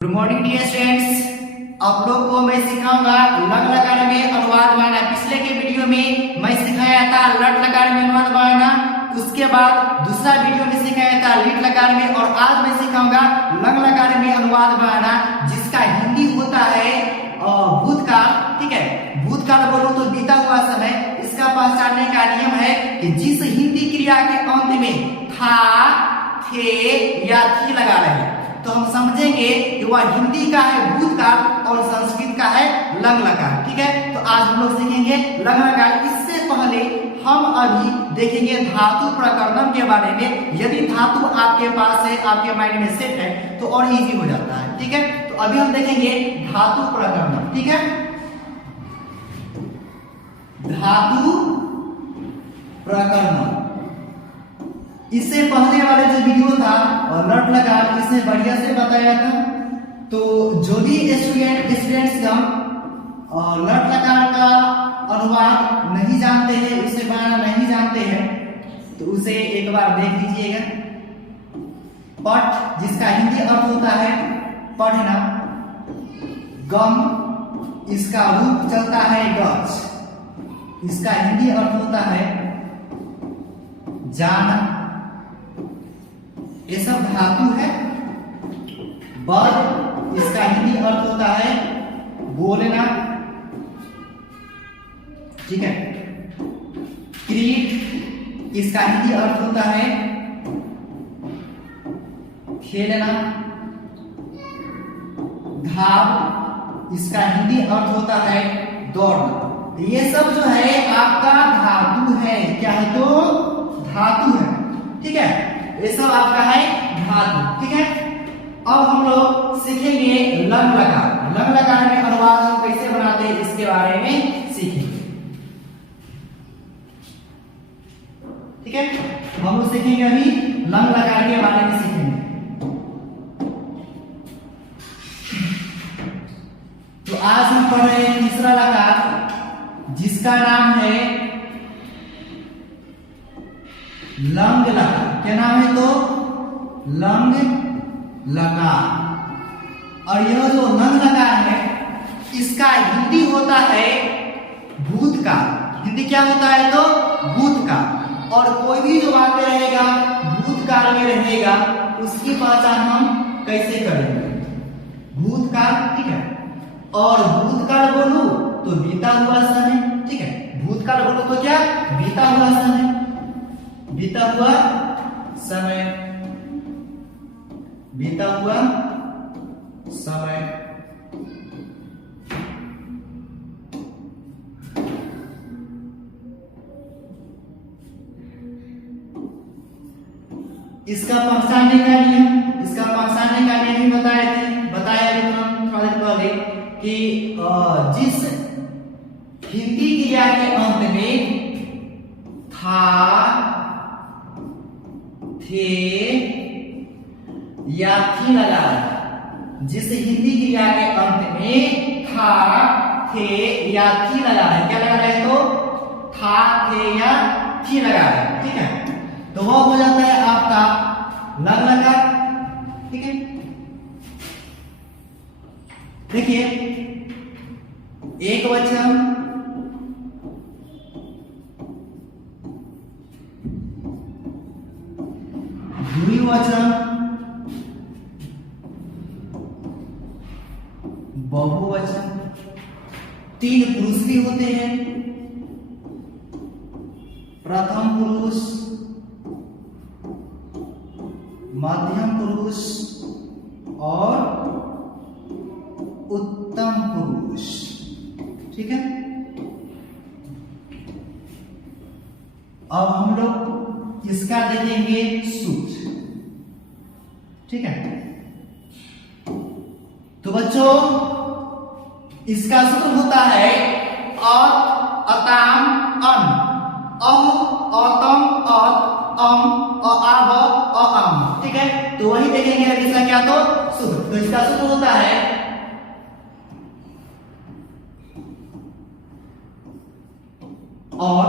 Good morning dear students. आप लोग को मैं सिखाऊंगा लग लकार में अनुवाद बनाना। पिछले के वीडियो में मैं सिखाया था लट लकार में अनुवाद बनाना, उसके बाद दूसरा वीडियो में सिखाया था लिट लकार में, और आज मैं सिखाऊंगा लग लकार में अनुवाद बनाना, जिसका हिंदी होता है भूतकाल। ठीक है, भूतकाल बोलो तो बीता हुआ समय। इसका पहचानने का नियम है कि जिस हिंदी क्रिया के अंत में था, थे या थी लगा रहे, तो हम समझेंगे कि वह हिंदी का है भूतकाल और संस्कृत का है लंग लकार। ठीक है, तो आज हम लोग सीखेंगे लंग लकार। इससे पहले हम अभी देखेंगे धातु प्रकरणम के बारे में। यदि धातु आपके पास है, आपके माइंड में सेट है, तो और इजी हो जाता है। ठीक है, तो अभी हम देखेंगे धातु प्रकरणम। ठीक है, धातु प्रकरणम। इससे पहले वाले जो वीडियो था और लट लकार, इसमें बढ़िया से बताया था। तो जो भी स्टूडेंट्स लट लकार का अनुवाद नहीं जानते हैं, उसे बनाना नहीं जानते हैं, तो उसे एक बार देख लीजिएगा। पठ, जिसका हिंदी अर्थ होता है पढ़ना। गम, इसका रूप चलता है गज, इसका हिंदी अर्थ होता है जाना। ये सब धातु है। बल, इसका हिंदी अर्थ होता है बोलना। ठीक है, क्रीट, इसका हिंदी अर्थ होता है खेलना। धाव, इसका हिंदी अर्थ होता है दौड़ना। ये सब जो है आपका धातु है। क्या है? तो धातु है। ठीक है, ये सब आपका है धातु। ठीक है, अब हम लोग सीखेंगे लंग लकार। लंग लकार में अनुवाद हम कैसे बनाते हैं, इसके बारे में सीखेंगे। ठीक है, हम लोग सीखेंगे अभी लंग लकार के बारे में सीखेंगे। तो आज हम पढ़ रहे हैं तीसरा लकार, जिसका नाम है लंग लकार। क्या नाम है? तो लंग लकार। और यह जो लंग लकार है, इसका हिंदी होता है भूतकाल। हिंदी क्या होता है? तो भूतकाल। और कोई भी जो वाक्य रहेगा भूतकाल में रहेगा, उसकी पहचान हम कैसे करेंगे? भूतकाल। ठीक है, और भूतकाल बोलूं तो बीता हुआ समय। ठीक है, भूतकाल बोलूं तो क्या? बीता हुआ समय। बीता हुआ समय, बीता हुआ समय। इसका पहचानने का नियम, इसका पहचानने का नियम भी बताया थोड़ा देर पहले कि जिस हिंदी क्रिया के अंत में था, थे या थी लगा है, जिस हिंदी क्रिया के अंत में था, थे या थी लगा है, क्या लगा रहे? तो था, थे या थी लगा है। ठीक है, तो वह हो जाता है आपका लंग लकार। ठीक है, देखिए एक वचन, द्विवचन, बहुवचन। तीन पुरुष भी होते हैं, प्रथम पुरुष, मध्यम पुरुष और उत्तम पुरुष। ठीक है, अब हम लोग इसका देखेंगे सूत्र। ठीक है, तो बच्चों इसका सूत्र होता है अ, अताम, अन, अम, अतम, अत, अम, अआब, अआम। ठीक है, तो वही देखेंगे अभी इसका क्या? तो सूत्र। तो इसका सूत्र होता है और,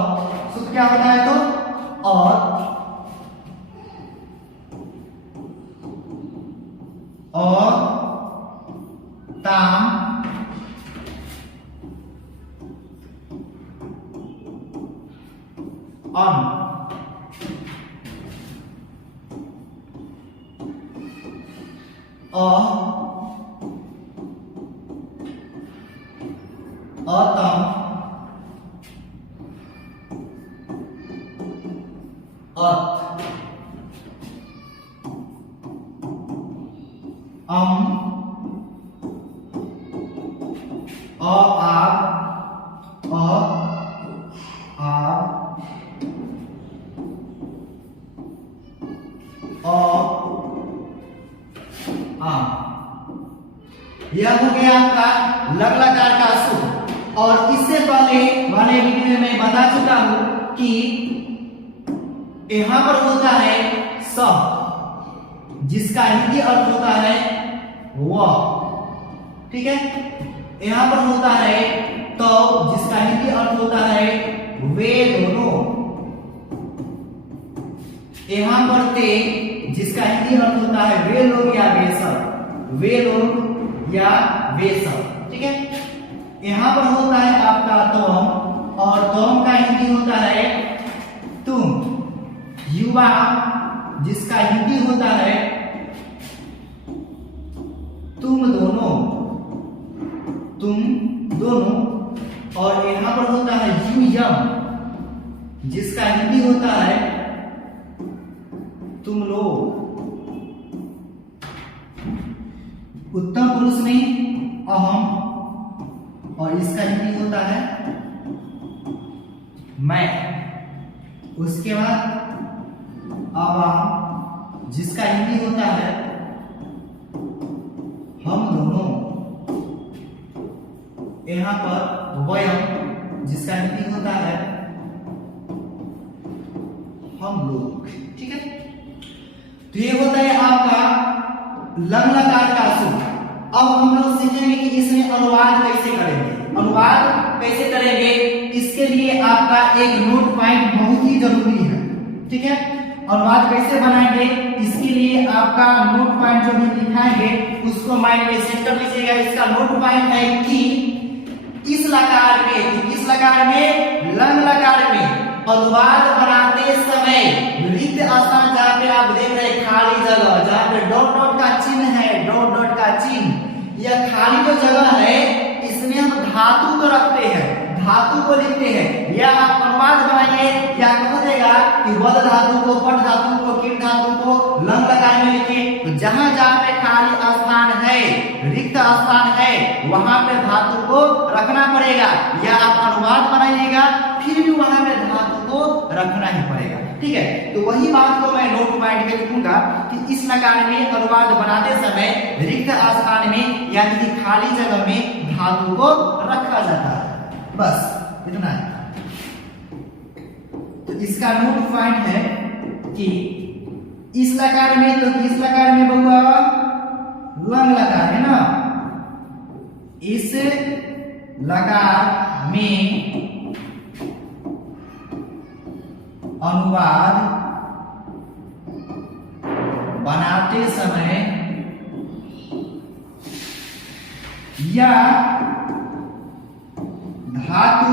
सूत्र क्या होता है? तो और ताम, अम, अतम, अत, अम, आब, यह हो गया आपका लग लकार का सूत्र। और इससे पहले वाले वीडियो में मैं बता चुका हूं कि यहां पर होता है स, जिसका हिंदी अर्थ होता है वह, ठीक है। यहां पर होता है तो, जिसका हिंदी अर्थ होता है वे दोनों। यहां पर ते, जिसका हिंदी अर्थ होता है वे लोग या वे सब, वे लोग या वे सब, ठीक है। यहां पर होता है आपका तुम, और तुम का हिंदी होता है तुम। युवा, जिसका हिंदी होता है तुम दोनों, तुम दोनों। और यहां पर होता है युयम, जिसका हिंदी होता है तुम लोग। उत्तम पुरुष में अहम, और इसका हिंदी होता है मैं। उसके बाद अवाम, जिसका हिंदी होता है हम दोनों। यहां पर वयम, जिसका हिंदी होता है हम लोग, ठीक है। तो ये होता है आपका लग लकार का सूत्र। अब हम लोग सीखेंगे कि इसमें अनुवाद कैसे करेंगे। अनुवाद कैसे करेंगे, इसके लिए आपका एक नोट पॉइंट बहुत ही जरूरी है, ठीक है। अनुवाद कैसे बनाएंगे, इसके लिए आपका नोट पॉइंट जो भी दिखाएंगे उसको माइंड में सेट कर लीजिएगा। इसका नोट पॉइंट है कि इस लकार में, इस लकार में, लंग लकार में अनुवाद बनाते समय रिक्त स्थान, जहां पे आप देख रहे हैं खाली जगह, जहां पे डॉट डॉट का चिन्ह है, डॉट डॉट का चिन्ह, यह खाली जो जगह है इसमें हम धातु को रखते हैं, धातु को लिखते हैं। या आप अनुवाद बनाइए, या कह देगा कि वद धातु को, पट धातु को, किट धातु को लंग लकार में लिखिए। तो जहां जहां पे खाली स्थान है, रिक्त स्थान है, वहां पे धातु को रखना पड़ेगा। या आप अनुवाद बनाइएगा फिर भी वहां पे धातु को रखना ही पड़ेगा, ठीक है। तो वही बात को मैं नोट पॉइंट में लिखूंगा कि इस लकार में अनुवाद बनाते समय रिक्त स्थान में यानी कि खाली जगह में धातु को रखा जाता है। बस इतना है। तो इसका नोट पॉइंट है कि इस लकार में, तो किस लकार में बहुआ, लंग लकार है ना। इस लकार में अनुवाद बनाते समय या धातु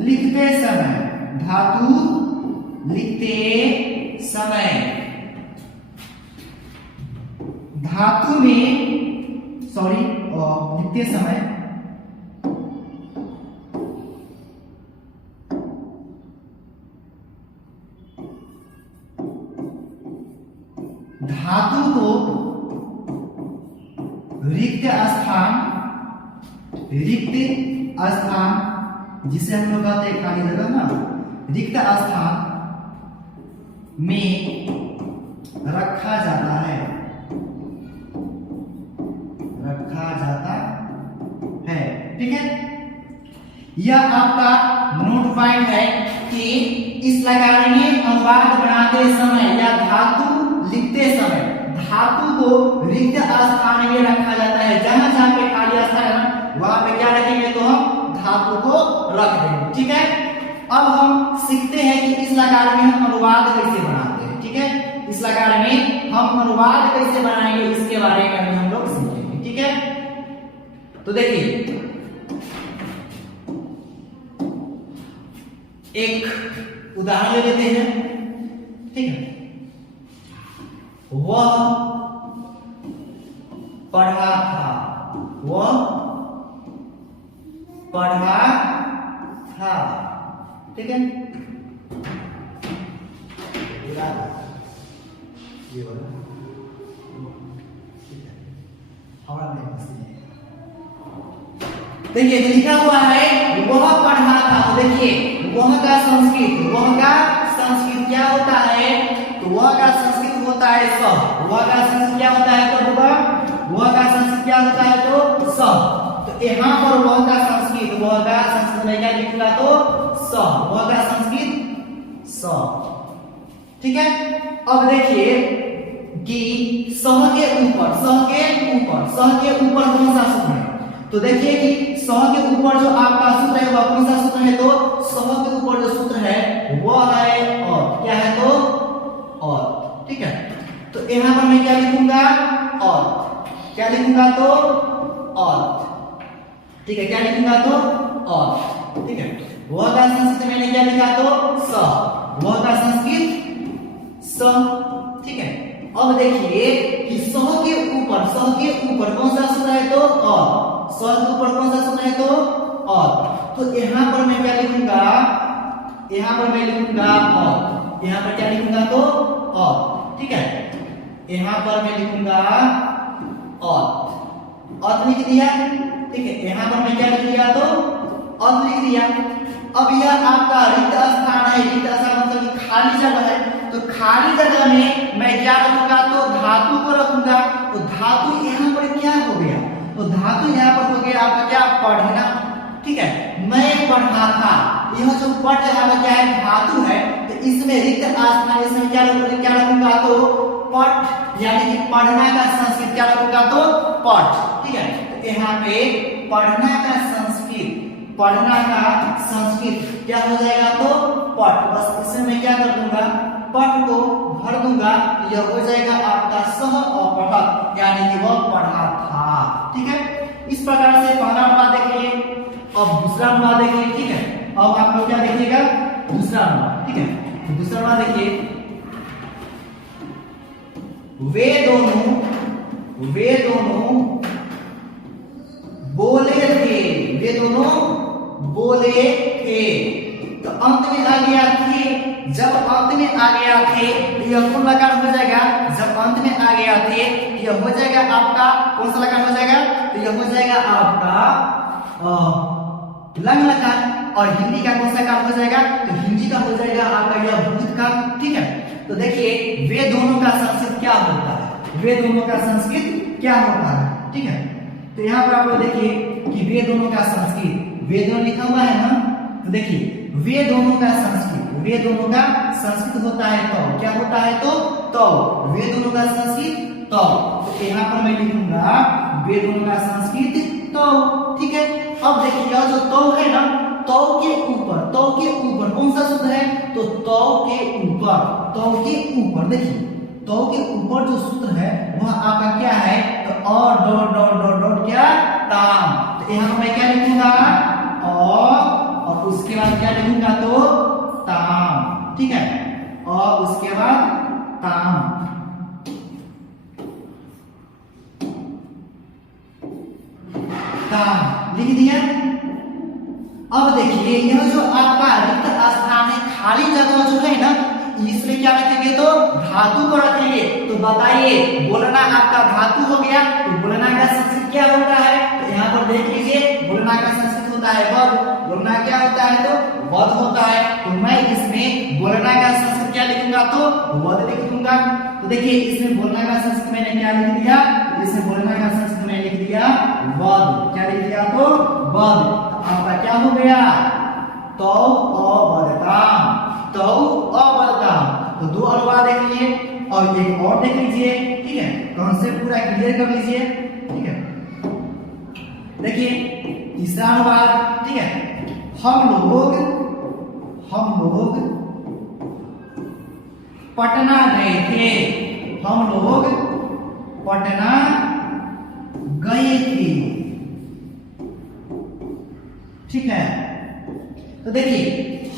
लिखते समय, धातु लिखते समय, धातु में लिखते समय धातु को रिक्त स्थान, जिसे हम लोग कहते हैं खाली जगह ना, रिक्त स्थान में रखा जाता है, ठीक है। यह आपका नोट पॉइंट है कि इस लकार में अनुवाद बनाते समय या धातु लिखते समय धातु को रिक्त स्थान में रखा जाता है। जहां जहां पे खाली स्थान है वहां पे क्या रखेंगे, तो हम धातु को रख देंगे, ठीक है। अब हम सीखते हैं कि इस लकार में हम अनुवाद कैसे बनाते हैं, ठीक है। इस लकार में हम अनुवाद कैसे बनाएंगे इसके बारे में हम लोग सीखेंगे, ठीक है। तो देखिए एक उदाहरण ले लेते हैं, ठीक है। वह पढ़ा था, वह पढ़ा था, ठीक है। ये वाला देखिए लिखा हुआ है वह पढ़ा था। तो देखिए वह का संस्कृत क्या होता है? तो वह का संस्कृत होता है सब। वह का संस्कृत क्या होता है? तो होगा वह का संस्कृत क्या होता है? तो सब। तो यहाँ पर वह का संस्कृत में क्या लिखूंगा? तो सब। वह का संस्कृत सब, ठीक है। अब देखिए कि सह के ऊपर कौन सा सूत्र है? तो देखिए कि सह के ऊपर जो आपका सूत्र है वह कौन सा सूत्र है? तो सह के ऊपर जो सूत्र है वह है और। क्या है? तो और, ठीक है। तो यहां पर मैं क्या लिखूंगा? और। क्या लिखूंगा? तो और, ठीक है। क्या लिखूंगा? तो और, ठीक है। वह का संस्कृत मैंने क्या लिखा? तो स। वह का संस्कृत स, ठीक है। अब देखिए कि सह के ऊपर कौन सा सूत्र है? तो और। सह के ऊपर कौन सा सूत्र है? तो और। तो यहां पर मैं क्या लिखूंगा? यहां पर मैं लिखूंगा और। यहां पर क्या लिखूंगा? तो और, ठीक है। यहां पर मैं लिखूंगा और लिख दिया, ठीक है। यहां पर मैं क्या लिख दिया? तो और लिख दिया। अब यह आपका रिक्त स्थान है। रिक्त स्थान मतलब कि खाली जगह है। तो खाली जगह में मैं क्या रखूंगा? तो धातु को रखूंगा। तो धातु यहाँ पर क्या हो गया? तो धातु यहाँ पर हो गया आपका क्या? पढ़ना, ठीक है। मैं पढ़ा था, यह जो पढ़ यहाँ पर क्या है? धातु है। तो इसमें रिक्त स्थान, इसमें क्या रखूंगा? तो पठ, यानी कि पढ़ना का संस्कृत क्या रखूंगा? तो पठ, ठीक है। तो यहाँ पे पढ़ना का संस्कृत क्या हो जाएगा? तो पठ। बस इसमें मैं क्या कर दूंगा? पठ को भर दूंगा। यह हो जाएगा आपका सह और पठक, यानी कि वह पढ़ा था, ठीक है। इस प्रकार से पहला अनुवाद देखिए। अब दूसरा अनुवाद देखिए, ठीक है। अब आप लोग क्या देखिएगा? दूसरा अनुवाद, ठीक है। तो दूसरा अनुवाद देखिए, वे दोनों बोले थे। वे दोनों बोले थे। तो अंत में आ गया थे। जब अंत में आ गया थे तो यह कौन लकार हो जाएगा? जब अंत में आ गया थे यह हो जाएगा आपका कौन सा लकार हो जाएगा? तो यह हो जाएगा आपका लंग लकार। और हिंदी का कौन सा कार हो जाएगा? तो हिंदी का हो जाएगा आपका यह भूत का, ठीक है। तो देखिए वे दोनों का संस्कृत क्या होता है? वे दोनों का संस्कृत क्या होता है, ठीक है। तो यहाँ पर आप लोग देखिए कि वे दोनों का संस्कृत, वे दोनों लिखा हुआ है ना। तो देखिए वे दोनों का संस्कृत होता है तो। क्या होता है? तो वे दोनों का संस्कृत तो यहाँ पर मैं लिखूंगा वे दोनों का संस्कृत तो, ठीक है। अब देखिए जो तो है ना, तो के ऊपर कौन सा सूत्र है? तो के ऊपर देखिए तो के ऊपर जो सूत्र है वह आपका क्या है? तो और डॉट डॉट डॉट डॉट क्या? ताम। तो यहाँ पर मैं क्या लिखूंगा? और उसके बाद क्या लिखूंगा? तो ताम, ठीक है। और उसके बाद ताम, लिख दिया। अब देखिए यह जो आपका रिक्त स्थान है, खाली जगह जो है ना, इसमें क्या रखेंगे? तो धातु को रखेंगे। तो बताइए बोलना आपका धातु हो गया। तो बोलना का संस्कृत क्या होता है? तो यहाँ पर देख लीजिए बोलना का संस्कृत होता है वध। बोलना क्या होता है? तो वध होता है। तो मैं इसमें बोलना का संस्कृत क्या लिखूंगा? तो वध लिख दूंगा। तो देखिए इसमें बोलना का संस्कृत मैंने क्या लिख दिया? इसमें बोलना का संस्कृत मैंने लिख दिया वध। क्या लिख दिया? तो वध। आपका क्या हो गया? तो अवदताम। तो दो अनुवाद देख लिए और एक और देख लीजिए, ठीक है। कॉन्सेप्ट पूरा क्लियर कर लीजिए, ठीक है। देखिए तीसरा अनुवाद, ठीक है। हम लोग पटना गए थे। हम लोग पटना गए थे, ठीक है। तो देखिए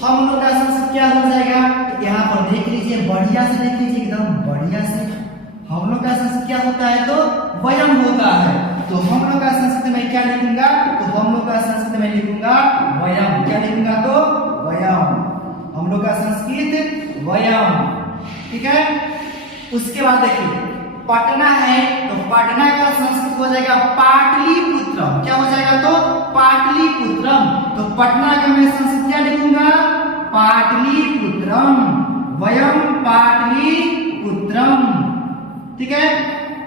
हम लोग का संस्कृत क्या हो जाएगा, तो यहाँ पर देख लीजिए, बढ़िया से देख लीजिए, एकदम बढ़िया से। हम लोग का संस्कृत क्या होता है, तो वयम होता है। तो हम लोग का संस्कृत में क्या लिखूंगा, तो हम लोग का संस्कृत में लिखूंगा वयम। क्या लिखूंगा, तो वयम। हम लोग का संस्कृत वयम, ठीक है। उसके बाद देखिए पटना है, तो पटना का संस्कृत हो जाएगा पाटलिपुत्रम। क्या हो जाएगा, तो पाटलिपुत्रम। तो पटना का मैं संस्कृत क्या लिखूंगा, पाटलिपुत्रम। वयम पाटलिपुत्रम, ठीक है।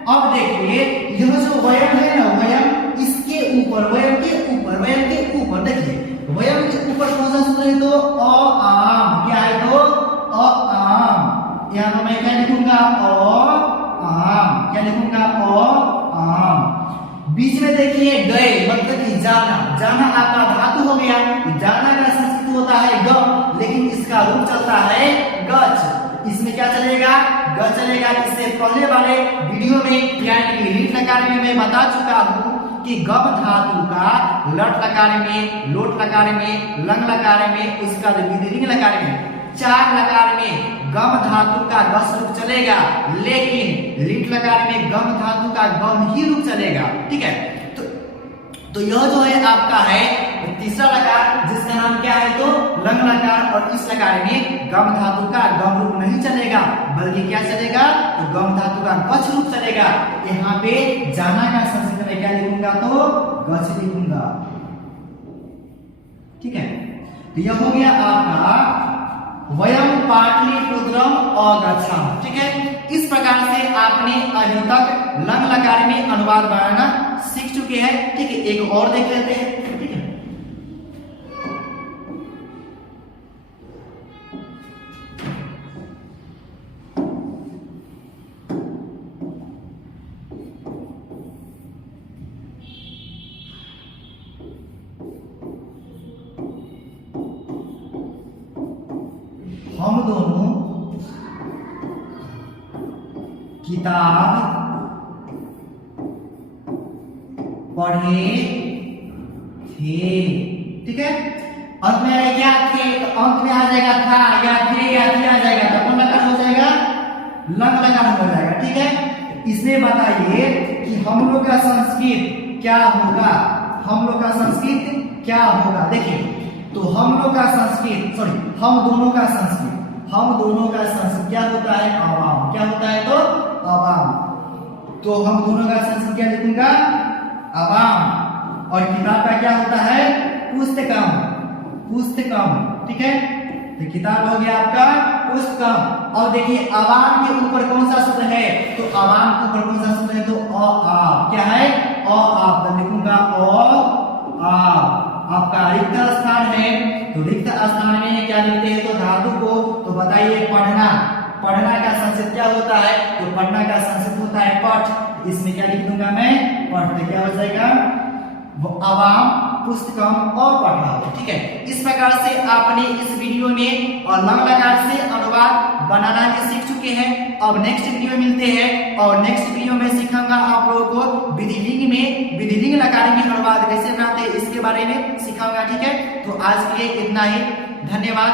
अब देखिए यह जो वयम है ना, वयम इसके ऊपर, वयम के ऊपर, वयम के ऊपर देखिए, वयम के ऊपर कौन सा सूत्र है, तो अ आम। क्या है, तो अ आम। यहाँ पर मैं क्या लिखूंगा, अ आम। क्या लिखूंगा, अ आम। बीच में देखिए गए, मतलब कि जाना। जाना आपका धातु हो गया। जाना का संस्कृत होता है ग, लेकिन इसका रूप चलता है गच। इसमें क्या चलेगा, ग चलेगा। इससे पहले वाले वीडियो में यानी कि लीट लकार में मैं बता चुका हूं कि गम धातु का लट लकार में, लोट लकार में, लंग लकार में, उसका विधिलिंग लकार में, चार लकार में गम धातु का गस रूप चलेगा, लेकिन लीट लकार में गम धातु का गम ही रूप चलेगा, ठीक है। तो यह जो है आपका है तीसरा लकार, जिसका नाम क्या है, तो लंग लकार। और इस लकार में गम धातु का गम रूप नहीं चलेगा, बल्कि क्या चलेगा, तो गम धातु का गच रूप चलेगा। यहाँ पे जाना का संस्कृत में क्या लिखूंगा, तो गच लिखूंगा, ठीक है। तो यह हो गया आपका वयम पाटलिपुत्रम अगच्छाम, ठीक है। इस प्रकार से आपने अभी तक लंग लकार में अनुवाद बनाना सीख चुके हैं, ठीक है। एक और देख लेते हैं, ठीक है। हम दोनों किताब पढ़े थे, ठीक है। अंत में आएगा क्या थे, तो अंत में आ जाएगा था या थे या थी आ जाएगा, तो कौन लकार हो जाएगा, लंग लकार हो जाएगा, ठीक है। इसमें बताइए कि हम लोग का संस्कृत क्या होगा, हम लोग का संस्कृत क्या होगा। देखिए तो हम लोग का संस्कृत, सॉरी हम दोनों का संस्कृत, हम दोनों का संस्कृत क्या होता है, अवाम। क्या होता है, तो अवाम। तो हम दोनों का संस्कृत क्या लिखूंगा, अवाम। और किताब का क्या होता है, पुस्तकम, पुस्तकम, ठीक है। तो किताब हो गया आपका पुस्तकम। और देखिए अवाम के ऊपर कौन सा सूत्र है, तो अवाम के ऊपर कौन सा सूत्र है, तो अ आप। क्या है, अ आप। तो लिखूंगा अ आप। आपका रिक्त स्थान है, तो रिक्त स्थान में क्या लिखते हैं, तो धातु को। तो बताइए पढ़ना, पढ़ना का संस्कृत क्या होता है, तो पढ़ना का संस्कृत होता है पठ। इसमें क्या लिख दूंगा मैं, पढ़। तो क्या हो जाएगा, अवाम, पुस्तकम और पढ़ा, ठीक है। इस प्रकार से आपने इस वीडियो में और लंग लकार से अनुवाद बनाना भी सीख चुके हैं। अब नेक्स्ट वीडियो मिलते हैं, और नेक्स्ट वीडियो में सिखाऊंगा आप लोगों को विधिलिंग में, विधिलिंग लकार में अनुवाद कैसे बनाते हैं, इसके बारे में सिखाऊंगा, ठीक है। तो आज के लिए इतना ही, धन्यवाद।